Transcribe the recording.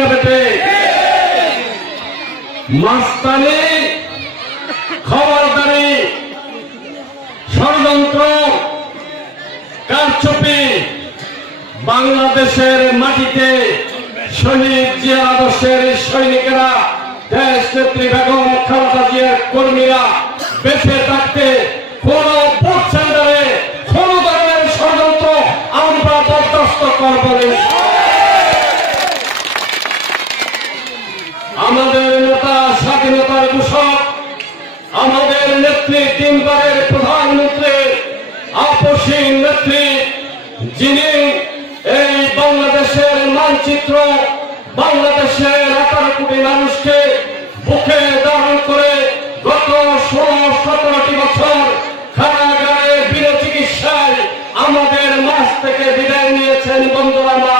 না বেটে? মাস্তানি, খবরদারি, ষড়যন্ত্র, কারচুপি বাংলাদেশের মাটিতে শহীদ জিয়া আদর্শের সৈনিকেরা, দেশ নেত্রী বেগম খালেদা জিয়ার কর্মীরা বেঁচে থাকতে কোন বুথ সেন্টারে কোন ধরনের ষড়যন্ত্র আমরা বরদাস্ত করব না। আমাদের নেতা স্বাধীনতার ঘোষক, আমাদের নেত্রী, তিনবারের প্রধানমন্ত্রী, আপসী নেত্রী, যিনি এই বাংলাদেশের মানচিত্র, বাংলাদেশের 18 কোটি মানুষকে বুকে ধারণ করে গত 16-17টি বছর কারাগারে বিনা চিকিৎসায় আমাদের মাঝ থেকে বিদায় নিয়েছেন বন্ধুরা।